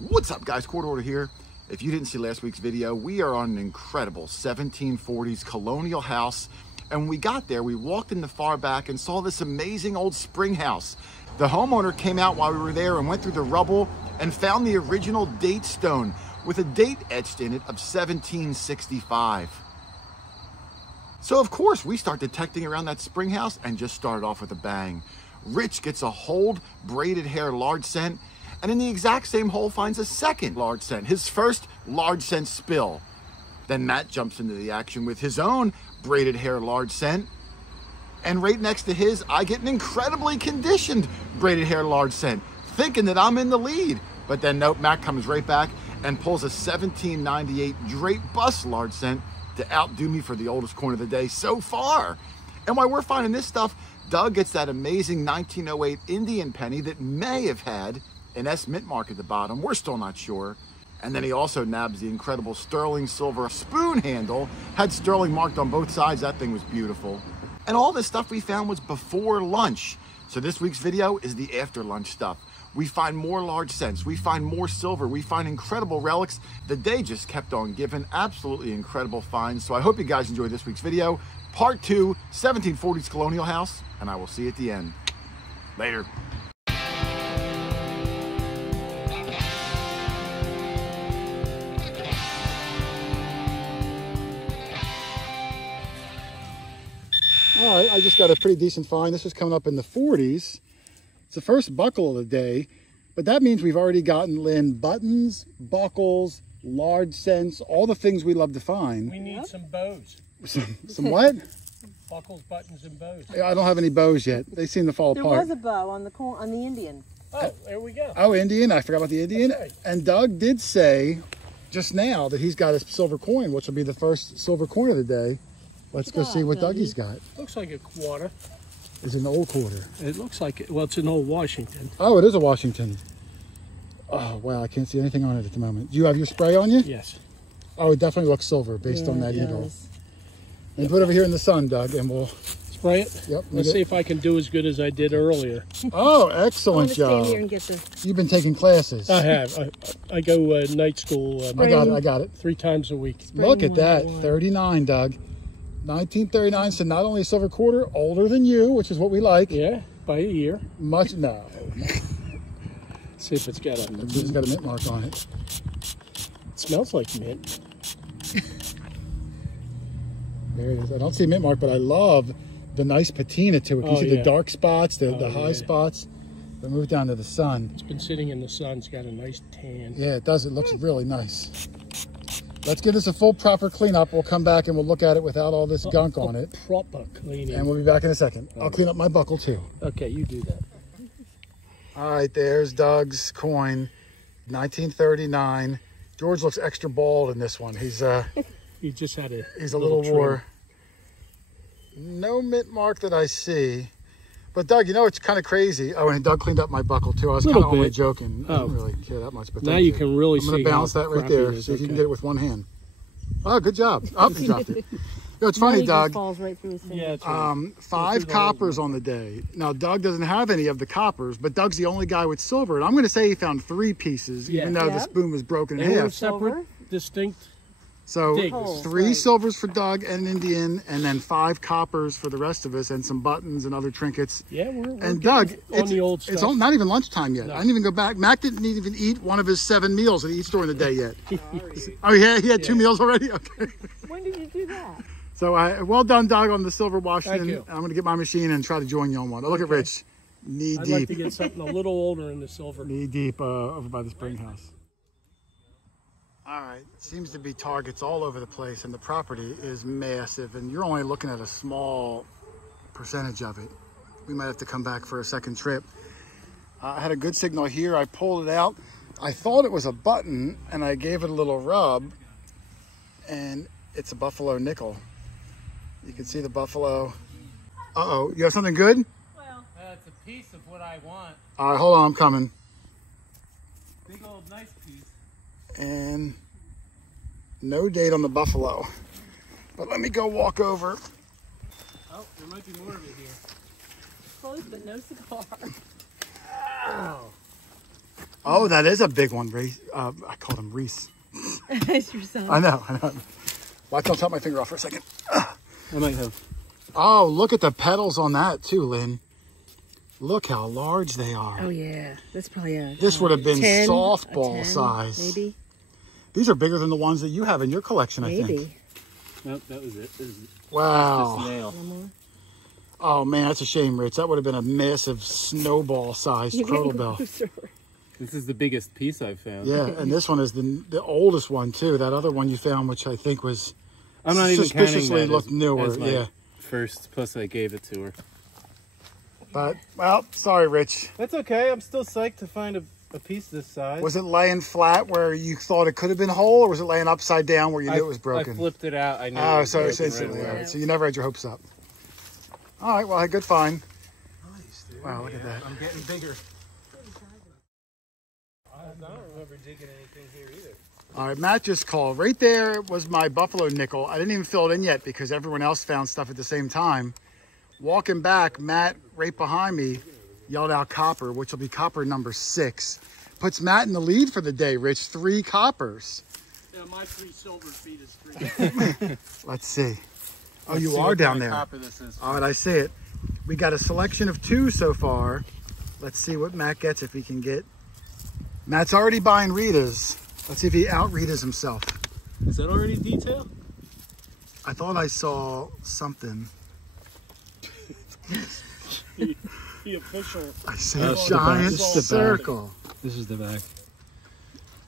What's up, guys? QuarterHoarder here. If you didn't see last week's video, we are on an incredible 1740s colonial house. And when we got there, we walked in the far back and saw this amazing old spring house. The homeowner came out while we were there and went through the rubble and found the original date stone with a date etched in it of 1765. So of course we start detecting around that spring house and just started off with a bang. Rich gets a hold braided hair large scent, and in the exact same hole finds a second large scent, his first large scent spill. Then Matt jumps into the action with his own braided hair large scent, and right next to his, I get an incredibly conditioned braided hair large scent, thinking that I'm in the lead. But then nope, Matt comes right back and pulls a 1798 drape bust large scent to outdo me for the oldest coin of the day so far. And while we're finding this stuff, Doug gets that amazing 1908 Indian penny that may have had an S mint mark at the bottom. We're still not sure. And then he also nabs the incredible sterling silver spoon handle. Had sterling marked on both sides. That thing was beautiful. And all this stuff we found was before lunch. So this week's video is the after lunch stuff. We find more large cents, we find more silver, we find incredible relics. The day just kept on giving, absolutely incredible finds. So I hope you guys enjoyed this week's video. Part 2, 1740s colonial house, and I will see you at the end. Later. All right, I just got a pretty decent find. This was coming up in the 40s. It's the first buckle of the day, but that means we've already gotten in buttons, buckles, large cents, all the things we love to find. We need some bows. Some what? Buckles, buttons, and bows. I don't have any bows yet. They seem to fall apart. There was a bow on the Indian. Oh, there we go. Oh, Indian. I forgot about the Indian. Right. And Doug did say just now that he's got a silver coin, which will be the first silver coin of the day. Let's go see what Dougie's got. Looks like a quarter. It's an old quarter. It looks like it. Well, it's an old Washington. Oh, it is a Washington. Oh, wow. I can't see anything on it at the moment. Do you have your spray on you? Yes. Oh, it definitely looks silver based on that eagle. And put it over here in the sun, Doug, and we'll spray it. Yep. Let's see if I can do as good as I did earlier. Oh, excellent job. Stand here and get this. You've been taking classes. I have. I go night school. I got it. 3 times a week. Look at that. 39, Doug. 1939, so not only a silver quarter, older than you, which is what we like. Yeah, by a year. Much, no. See if it's got a... It's got a mint mark on it. It smells like mint. There it is. I don't see a mint mark, but I love the nice patina to it. You see the dark spots, the high spots. They move down to the sun. It's been sitting in the sun. It's got a nice tan. Yeah, it does. It looks really nice. Let's give this a full proper cleanup. We'll come back and we'll look at it without all this gunk on it. Proper cleaning. And we'll be back in a second. I'll clean up my buckle too. Okay, you do that. All right, there's Doug's coin, 1939. George looks extra bald in this one. He's He just had a he's a little wore. No mint mark that I see. But Doug, you know, it's kind of crazy. Oh, and Doug cleaned up my buckle too. I was kind of only joking. I didn't really care that much. But now you can really see. I'm going to balance that right there. See if you can get it with one hand. Oh, good job. Oh, you dropped it. You know, it's funny, Doug. Falls right through his finger. Yeah, it's right. 5 coppers on the day. Now, Doug doesn't have any of the coppers, but Doug's the only guy with silver. And I'm going to say he found 3 pieces, even though the spoon was broken in They were half. separate, distinct. So Digs. 3 silvers for Doug and Indian, and then 5 coppers for the rest of us, and some buttons and other trinkets. Yeah, we're and Doug, on the old stuff. It's not even lunchtime yet. No. I didn't even go back. Mac didn't even eat one of his 7 meals that he eats during the day yet. Oh, yeah, he had 2 meals already? Okay. When did you do that? So well done, Doug, on the silver Washington. Thank you. I'm going to get my machine and try to join you on one. Oh, look at Rich. Knee I'd deep. like to get something a little older in the silver. Knee deep over by the spring house. All right, seems to be targets all over the place, and the property is massive, and you're only looking at a small percentage of it. We might have to come back for a second trip. I had a good signal here. I pulled it out. I thought it was a button, and I gave it a little rub, and it's a buffalo nickel. You can see the buffalo. Uh-oh, you have something good? Well, it's a piece of what I want. All right, hold on, I'm coming. Big old nice piece. And no date on the buffalo. But let me go walk over. Oh, there might be more of it here. Close, but no cigar. Oh. Oh, that is a big one, Reese. I called him Reese. It's your son. I know. Watch, don't chop my finger off for a second. I might have. Oh, look at the petals on that too, Lynn. Look how large they are. Oh yeah, that's probably a. This would have been 10, softball 10, size. Maybe. These are bigger than the ones that you have in your collection, I think. Maybe. Nope, that was it. This is Wow. just a nail. Oh man, that's a shame, Rich. That would have been a massive snowball-sized turtle bell. This is the biggest piece I've found. Yeah, and this one is the oldest one too. That other one you found, which I think was I'm not even counting suspiciously that looked newer. as my Yeah, first, plus I gave it to her. but well, sorry, Rich. That's okay. I'm still psyched to find a piece this size. Was it laying flat where you thought it could have been whole, or was it laying upside down where you knew it was broken? I flipped it out. I knew it Oh, was so it's broken instantly. right All away. right, so you never had your hopes up. All right, well, good find. Nice, dude. Wow, look at that. I'm getting bigger. I don't remember digging anything here either. All right, Matt just called. Right there was my buffalo nickel. I didn't even fill it in yet because everyone else found stuff at the same time. Walking back, Matt, right behind me, yelled out copper, which will be copper number 6. Puts Matt in the lead for the day, Rich. 3 coppers. Yeah, my 3 silver feet is 3. Let's see. Oh, Let's you see are what down kind of there. copper this is. All right, I see it. We got a selection of 2 so far. Let's see what Matt gets if he can get. Matt's already buying Rita's. Let's see if he out-Rita's himself. Is that already detailed? I thought I saw something. The official. I see Oh, a it's the back. giant It's the back. circle. This is the back.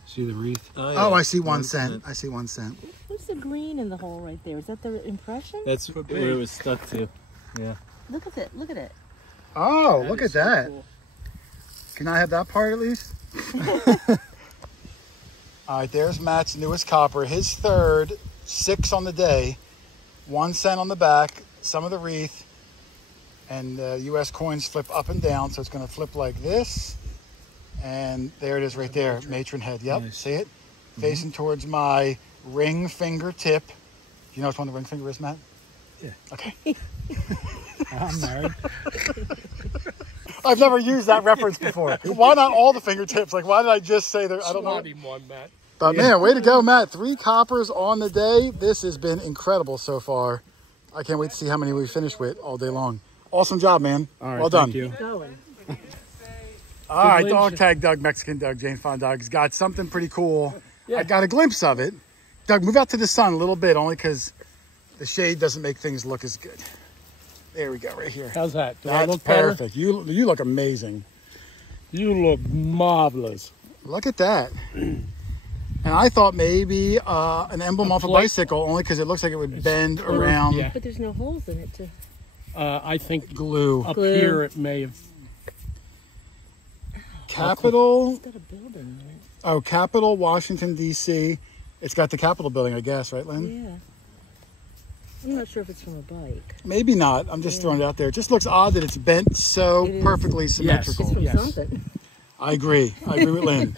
See the wreath? Oh, I see 1 cent. I see 1 cent. What's the green in the hole right there? Is that the impression? That's where it was stuck to. Yeah. Look at it. Look at it. Oh, look at is so that. cool. Can I have that part at least? All right, there's Matt's newest copper. His third, 6 on the day, 1 cent on the back, some of the wreath, and U.S. coins flip up and down. So it's going to flip like this. And there it is right there, matron head. Yep, Nice. see it? Facing towards my ring finger tip. Do you know which one the ring finger is, Matt? Yeah. Okay. I'm married. I've never used that reference before. Why not all the fingertips? Like, why did I just say that? I don't know. One, Matt. But man, way to go, Matt. 3 coppers on the day. This has been incredible so far. I can't wait to see how many we finish with all day long. Awesome job, man. All right, well done. thank you. Going. All right, Good dog win. tag Doug, Mexican Doug, Jane Fond Doug's got something pretty cool. Yeah. I got a glimpse of it. Doug, move out to the sun a little bit, only because the shade doesn't make things look as good. There we go, right here. How's that? Do I That's look better? perfect. You look amazing. You look marvelous. Look at that. And I thought maybe an emblem off a plate. bicycle, only because it looks like it would bend around. Yeah. But there's no holes in it to. I think Glue. up Glue. here it may have. Capitol. It's got a building in it. Oh, Capitol, Washington, D.C. It's got the Capitol building, I guess, right, Lynn? Yeah. I'm not sure if it's from a bike. Maybe not. I'm just throwing it out there. It just looks odd that it's bent so It is. perfectly symmetrical. It's from Yes. something. I agree. I agree with Lynn.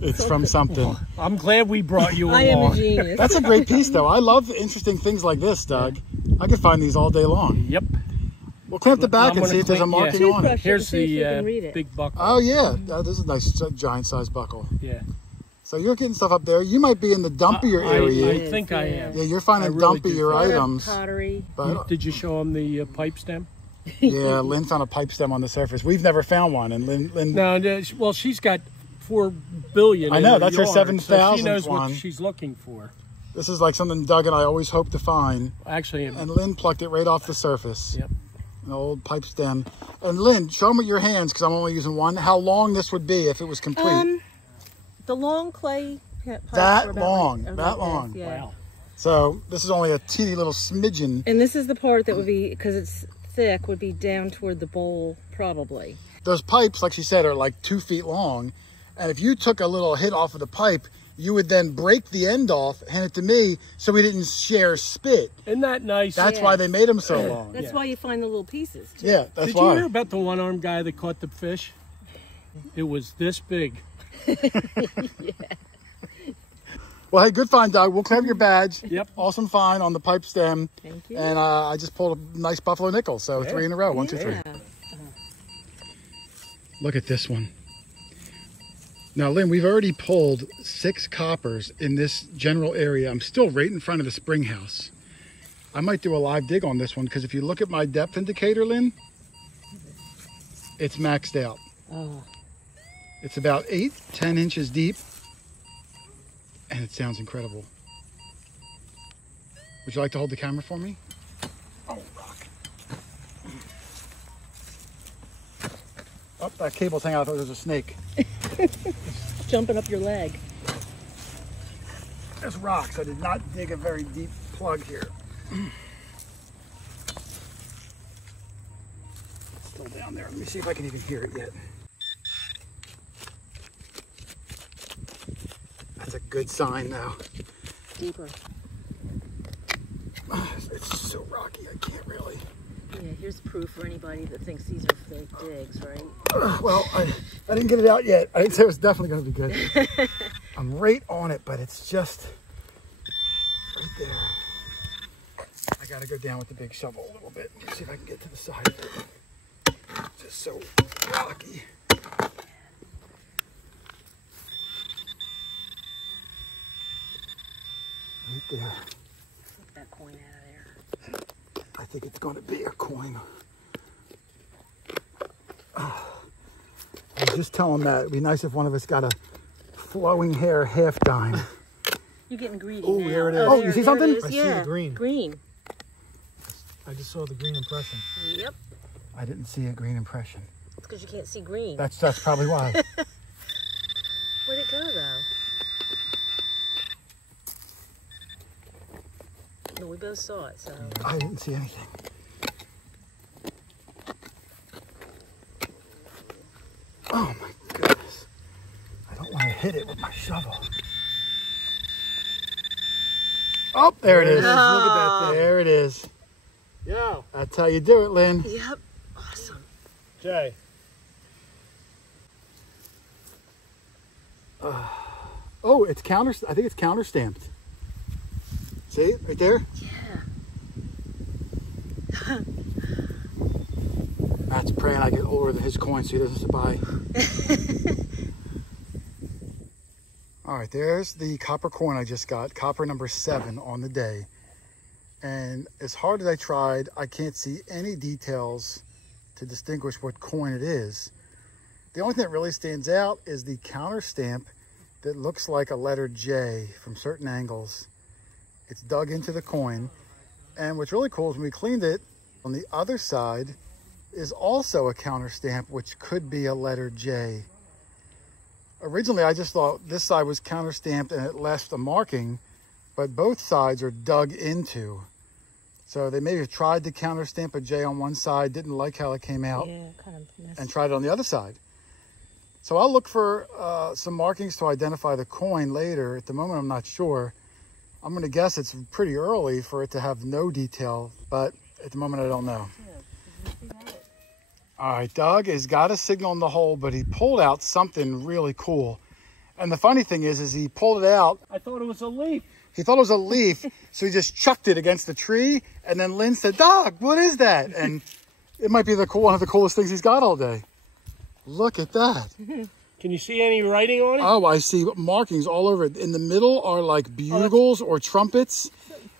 It's from something. I'm glad we brought you I am a along. genius. That's a great piece, though. I love interesting things like this, Doug. I could find these all day long. Yep. We'll clean up the back I'm and gonna see if there's a clean- marking yeah. on it. Toothbrush. Here's See if you the can read it. big buckle. Oh, yeah. This is a nice giant-sized buckle. Yeah. So you're getting stuff up there. You might be in the dumpier area. I think I am. Yeah, you're finding I really do dumpier think- items. Pottery. But Did you show him the pipe stem? yeah, Lynn found a pipe stem on the surface. We've never found one, and Lynn No, well, she's got 4 billion. I in know, her that's her yard, 7,000th So she knows one. what she's looking for. this is like something Doug and I always hope to find. Actually, And Lynn plucked it right off the surface. Yep. An old pipe stem. And Lynn, show them with your hands, because I'm only using one, how long this would be if it was complete. The long clay pipes That are about long, like, that about long. this, yeah. wow. So this is only a teeny little smidgen. And this is the part that would be, because it's thick, would be down toward the bowl, probably. Those pipes, like she said, are like 2 feet long. And if you took a little hit off of the pipe, you would then break the end off, hand it to me, so we didn't share spit. Isn't that nice? That's Yeah. why they made them so long. That's Yeah. why you find the little pieces, too. Yeah, that's Did why. you hear about the one-armed guy that caught the fish? It was this big. Well, hey, good find, Doug. We'll claim your badge. Yep. Awesome find on the pipe stem. Thank you. And I just pulled a nice buffalo nickel. So 3 in a row. 1, 2, 3. Yeah. Look at this one. Now, Lynn, we've already pulled 6 coppers in this general area. I'm still right in front of the spring house. I might do a live dig on this one because if you look at my depth indicator, Lynn, it's maxed out. Oh. It's about 8-10 inches deep, and it sounds incredible. Would you like to hold the camera for me? Oh, rock. Oh, that cable's hanging out. I thought there was a snake. Jumping up your leg. There's rocks. I did not dig a very deep plug here. It's still down there. Let me see if I can even hear it yet. That's a good sign now. Deeper. It's so rocky, I can't really. Yeah, here's proof for anybody that thinks these are fake digs, right? Well, I didn't get it out yet. I didn't say it was definitely going to be good. I'm right on it, but it's just right there. I got to go down with the big shovel a little bit. Let's see if I can get to the side of it. It's just so rocky. Right there. Get that coin out of there. I think it's going to be a coin. I was just telling Matt, it'd be nice if one of us got a flowing hair half dime. You're getting greedy Oh, now. there it is. Oh, you see something? It is. I see Yeah, the green. Green. I just saw the green impression. Yep. I didn't see a green impression. It's because you can't see green. That's probably why. Where'd it go, though? No, we both saw it, so. I didn't see anything. Oh my goodness. I don't want to hit it with my shovel. Oh, there it is. Look at that thing. There it is. Yeah. That's how you do it, Lynn. Yep. Awesome. Jay. Oh, it's I think it's counter stamped. See it right there? Yeah. Matt's praying I get older than his coin so he doesn't buy. All right, there's the copper coin I just got, copper number 7 on the day. And as hard as I tried, I can't see any details to distinguish what coin it is. The only thing that really stands out is the counter stamp that looks like a letter J from certain angles. It's dug into the coin. And what's really cool is when we cleaned it, on the other side is also a counter stamp, which could be a letter J. Originally, I just thought this side was counter stamped and it left a marking, but both sides are dug into. So they maybe have tried to counter stamp a J on one side, didn't like how it came out, Yeah, kind of messy. and tried it on the other side. So I'll look for some markings to identify the coin later. At the moment, I'm not sure. I'm going to guess it's pretty early for it to have no detail, but at the moment, I don't know. All right, Doug has got a signal in the hole, but he pulled out something really cool. And the funny thing is he pulled it out. I thought it was a leaf. He thought it was a leaf, so he just chucked it against the tree. And then Lynn said, Doug, what is that? And it might be one of the coolest things he's got all day. Look at that. Can you see any writing on it? Oh, I see markings all over it. In the middle are like bugles or trumpets.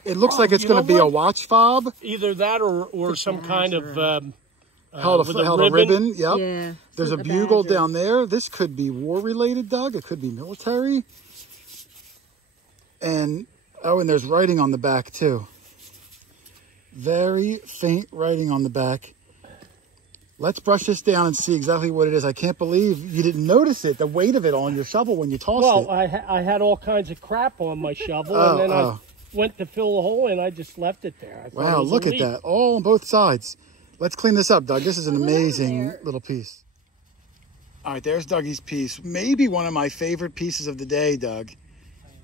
It looks like it's going to be a watch fob. Either that or some kind of Held a ribbon. Yep. Yeah. There's a The bugle badger. down there. This could be war related, Doug. It could be military. And there's writing on the back too. Very faint writing on the back. Let's brush this down and see exactly what it is. I can't believe you didn't notice it, the weight of it on your shovel when you tossed Well, it. I had all kinds of crap on my shovel, and then I went to fill the hole, and I just left it there. I thought it Wow, was a look at leaf. that. All on both sides. Let's clean this up, Doug. This is an amazing little piece. All right, there's Dougie's piece. Maybe one of my favorite pieces of the day, Doug.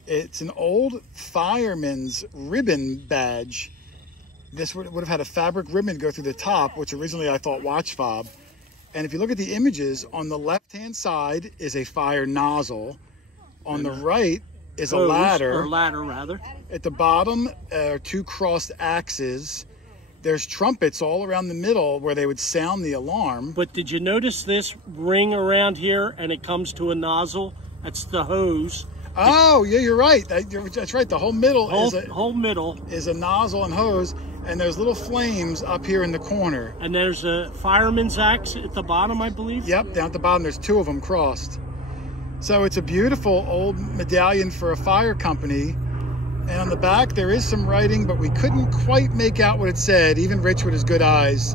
It's an old fireman's ribbon badge. This would have had a fabric ribbon go through the top, which originally I thought watch fob. And if you look at the images, on the left-hand side is a fire nozzle. On the right is a ladder. Or ladder, rather. At the bottom are 2 crossed axes. there's trumpets all around the middle where they would sound the alarm. But did you notice this ring around here and it comes to a nozzle? That's the hose. Oh, yeah, you're right. That's right. The whole middle is a nozzle and hose, and there's little flames up here in the corner. And there's a fireman's axe at the bottom, I believe. Yep, down at the bottom, there's 2 of them crossed. So it's a beautiful old medallion for a fire company. And on the back, there is some writing, but we couldn't quite make out what it said, even Rich with his good eyes.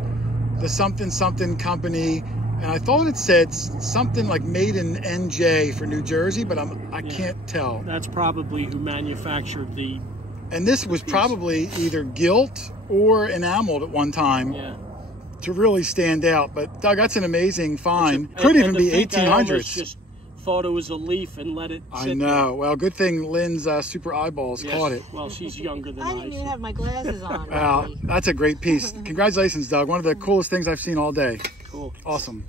The something something company. And I thought it said something like made in NJ for New Jersey, but I can't tell. That's probably who manufactured the... And this was probably either gilt or enameled at one time to really stand out. But Doug, that's an amazing find. Could even be 1800s. I just thought it was a leaf and let it sit I know. There. Well, good thing Lynn's super eyeballs caught it. Well, she's younger than I didn't even have my glasses on. Wow, that's a great piece. Congratulations, Doug. One of the coolest things I've seen all day. Cool. Awesome.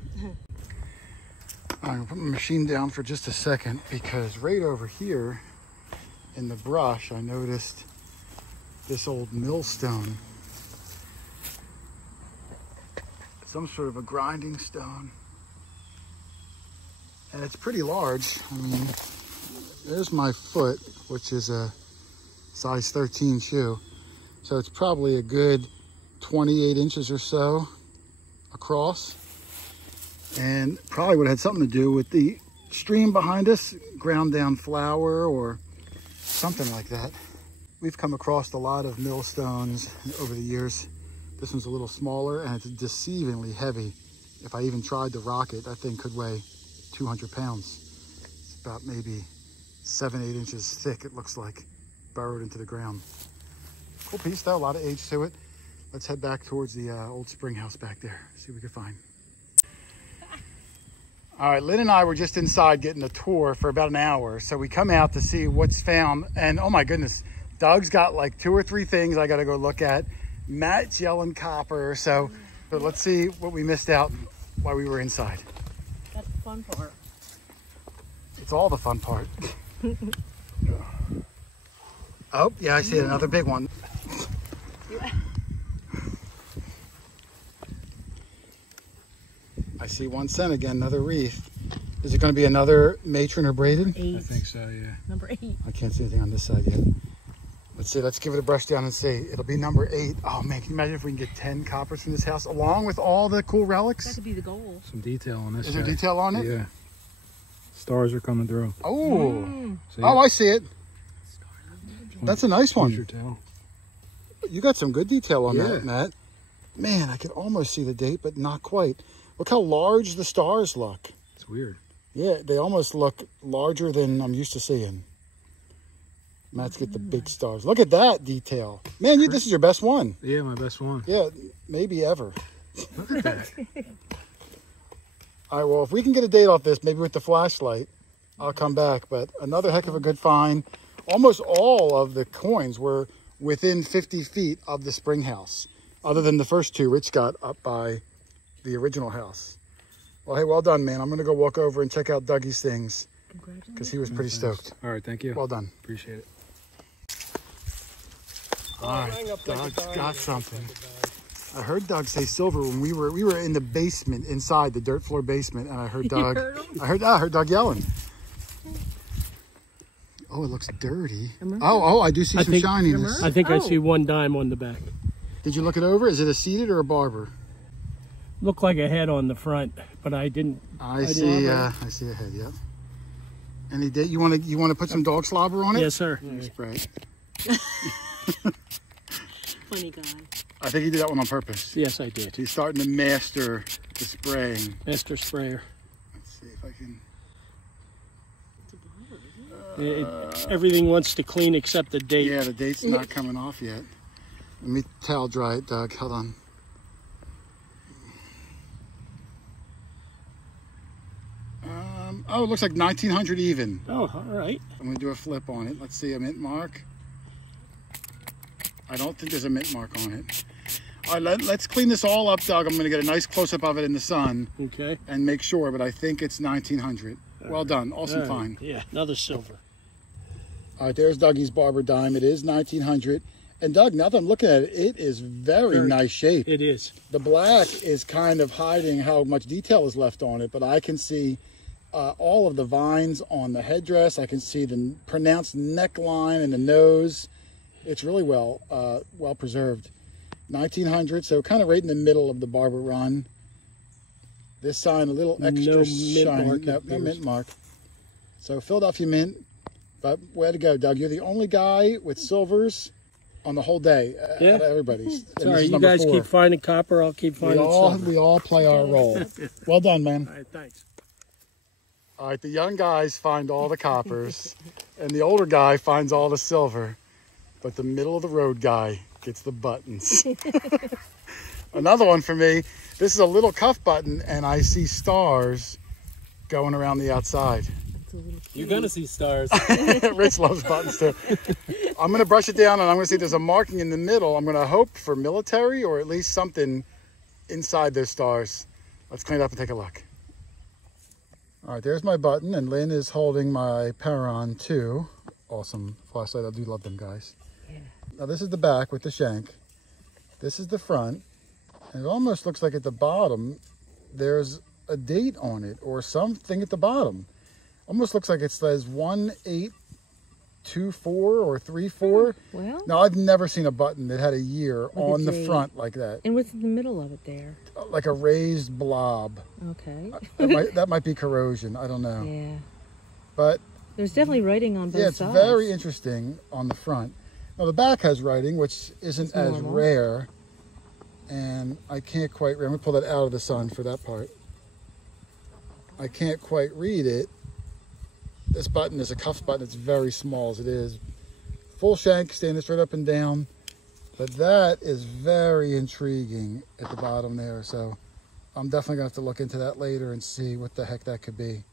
I'm going to put my machine down for just a second because right over here in the brush, I noticed this old millstone. Some sort of a grinding stone. And it's pretty large. I mean, there's my foot, which is a size 13 shoe. So it's probably a good 28 inches or so across. And probably would have had something to do with the stream behind us, ground down flour or something like that. We've come across a lot of millstones over the years. This one's a little smaller and it's deceivingly heavy. If I even tried to rock it, that thing could weigh 200 pounds. It's about maybe 7-8 inches thick, it looks like, burrowed into the ground. Cool piece though, a lot of age to it. Let's head back towards the old spring house back there, see what we can find. All right, Lynn and I were just inside getting a tour for about an hour. So we come out to see what's found. And oh my goodness, Doug's got like 2 or 3 things I got to go look at. Matt's yelling copper. So let's see what we missed out while we were inside. That's the fun part. It's all the fun part. Oh, yeah, I see another big one. I see 1 cent again, another wreath. Is it going to be another matron or braided? 8. I think so, yeah. Number 8. I can't see anything on this side yet. Let's see, let's give it a brush down and see. It'll be number 8. Oh man, can you imagine if we can get 10 coppers from this house along with all the cool relics? That could be the goal. Some detail on this. Is there detail on it? Yeah. Stars are coming through. Oh, oh, I see it. That's a nice one. You got some good detail on that, Matt. Man, I could almost see the date, but not quite. Look how large the stars look. It's weird. Yeah, they almost look larger than I'm used to seeing. Matt's get the big stars. Look at that detail. Man, this is your best one. Yeah, my best one. Yeah, maybe ever. Look at that. All right, well, if we can get a date off this, maybe with the flashlight, I'll come back. But another heck of a good find. Almost all of the coins were within 50 feet of the spring house, other than the first 2 Rich got up by the original house. Well, hey, well done, man. I'm going to go walk over and check out Dougie's things because he was pretty stoked. All right, thank you. Well done. Appreciate it. All right, Doug's got something. I heard Doug say silver when we were in the basement, inside the dirt floor basement, and I heard Doug. I heard Doug yelling. Oh, it looks dirty. Oh, I do see some shininess. I think I see 1 dime on the back. Did you look it over? Is it a seated or a barber? Looked like a head on the front, but I didn't. I see a head. Yep. Any date? You want to put some dog slobber on it? Yes, sir. Spray. Funny guy. I think he did that one on purpose. Yes, I did. He's starting to master the spraying. Master sprayer. Let's see if I can. Everything wants to clean except the date. Yeah, the date's not coming off yet. Let me towel dry it, Doug. Hold on. Oh, it looks like 1900 even. Oh, all right. I'm going to do a flip on it. Let's see, a mint mark. I don't think there's a mint mark on it. All right, let's clean this all up, Doug. I'm going to get a nice close-up of it in the sun. Okay. And make sure, but I think it's 1900. Well done. Awesome find. Yeah, another silver. All right, there's Dougie's barber dime. It is 1900. And Doug, now that I'm looking at it, it is very nice shape. It is. The black is kind of hiding how much detail is left on it, but I can see all of the vines on the headdress. I can see the pronounced neckline and the nose. It's really well preserved. 1900, so kind of right in the middle of the barber run. This sign a little extra shiny. No mint mark. So Philadelphia mint. But way to go, Doug. You're the only guy with silvers on the whole day out of everybody's. Sorry, you guys 4. keep finding copper, I'll keep finding silver. We all play our role. Well done, man. All right, thanks. All right, the young guys find all the coppers, and the older guy finds all the silver, but the middle of the road guy gets the buttons. Another one for me, this is a little cuff button, and I see stars going around the outside. You're gonna see stars. Rich loves buttons too. I'm gonna brush it down, and I'm gonna see there's a marking in the middle. I'm gonna hope for military, or at least something inside those stars. Let's clean it up and take a look. All right, there's my button, and Lynn is holding my Paron 2. Awesome flashlight. I do love them, guys. Yeah. Now, this is the back with the shank. This is the front. And it almost looks like at the bottom, there's a date on it or something at the bottom. Almost looks like it says 1824 or 34. Well, now, I've never seen a button that had a year on the front like that. And what's in the middle of it there? Like a raised blob. Okay. That might be corrosion. I don't know. Yeah. But there's definitely writing on both sides. Yeah, it's very interesting on the front. Now the back has writing, which isn't as rare. And I can't quite, I'm gonna pull that out of the sun for that part. I can't quite read it. This button is a cuff button. It's very small as it is. Full shank, standing straight up and down. But that is very intriguing at the bottom there. So I'm definitely gonna have to look into that later and see what the heck that could be.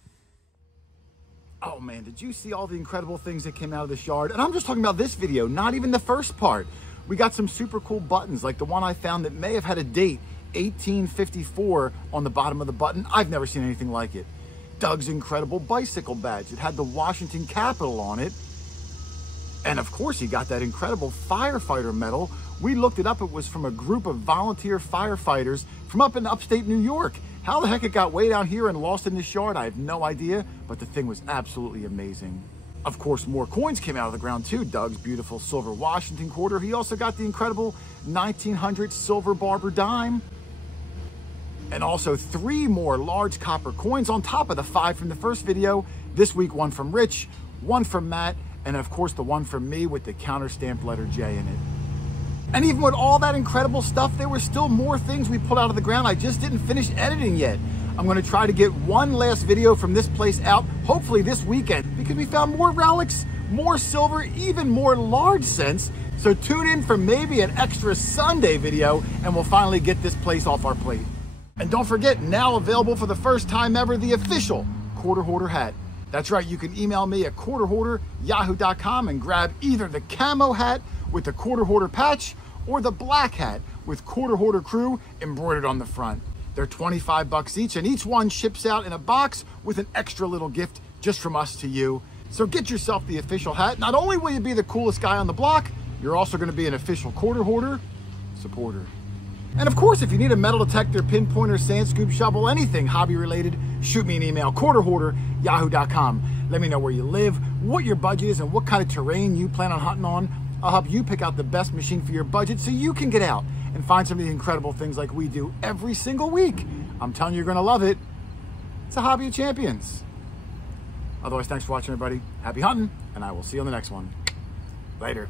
Oh man, did you see all the incredible things that came out of this yard? And I'm just talking about this video, not even the first part. We got some super cool buttons, like the one I found that may have had a date, 1854, on the bottom of the button. I've never seen anything like it. Doug's incredible bicycle badge. It had the Washington Capitol on it. And of course, he got that incredible firefighter medal. We looked it up. It was from a group of volunteer firefighters from up in upstate New York. How the heck it got way down here and lost in this yard, I have no idea, but the thing was absolutely amazing. Of course, more coins came out of the ground too. Doug's beautiful silver Washington quarter. He also got the incredible 1900 silver barber dime. And also 3 more large copper coins on top of the 5 from the first video. This week, 1 from Rich, 1 from Matt, and of course the 1 from me with the counter-stamped letter J in it. And even with all that incredible stuff, there were still more things we pulled out of the ground I just didn't finish editing yet. I'm gonna try to get one last video from this place out, hopefully this weekend, because we found more relics, more silver, even more large cents. So tune in for maybe an extra Sunday video, and we'll finally get this place off our plate. And don't forget, now available for the first time ever, the official QuarterHoarder hat. That's right, you can email me at QuarterHoarder@yahoo.com and grab either the camo hat with the QuarterHoarder patch or the black hat with QuarterHoarder Crew embroidered on the front. They're 25 bucks each, and each one ships out in a box with an extra little gift just from us to you. So get yourself the official hat. Not only will you be the coolest guy on the block, you're also going to be an official QuarterHoarder supporter. And of course, if you need a metal detector, pinpointer, sand scoop, shovel, anything hobby related, shoot me an email, QuarterHoarder@yahoo.com. Let me know where you live, what your budget is, and what kind of terrain you plan on hunting on. I'll help you pick out the best machine for your budget so you can get out and find some of the incredible things like we do every single week. I'm telling you, you're gonna love it. It's a hobby of champions. Otherwise, thanks for watching, everybody. Happy hunting, and I will see you on the next one. Later.